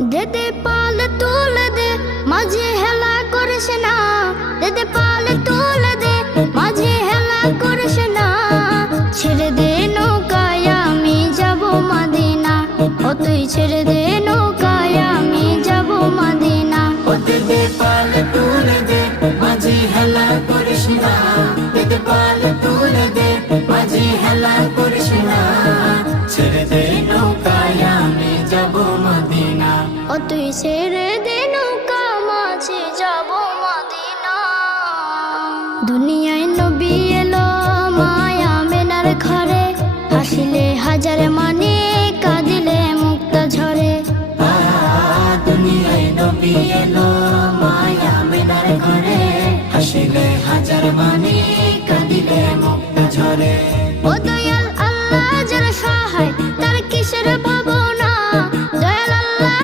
দে দে পাল তুলে দে, মাঝে হেলা করিস না। দে দে পাল তুলে দে, মাঝে হেলা করিস না। ছেড়ে দে নৌকায় আমি যাব মদিনা, ও তুই ছেড়ে দে নৌকায় আমি যাব মদিনা। ও দে দে পাল তুলে দে, মাঝি হেলা করিস না। দে দে পাল তুলে দে, মাঝি হেলা করিস না। ছেড়ে দে নৌকায় আমি যাব মদিনা, ও তুই ছেড়ে দে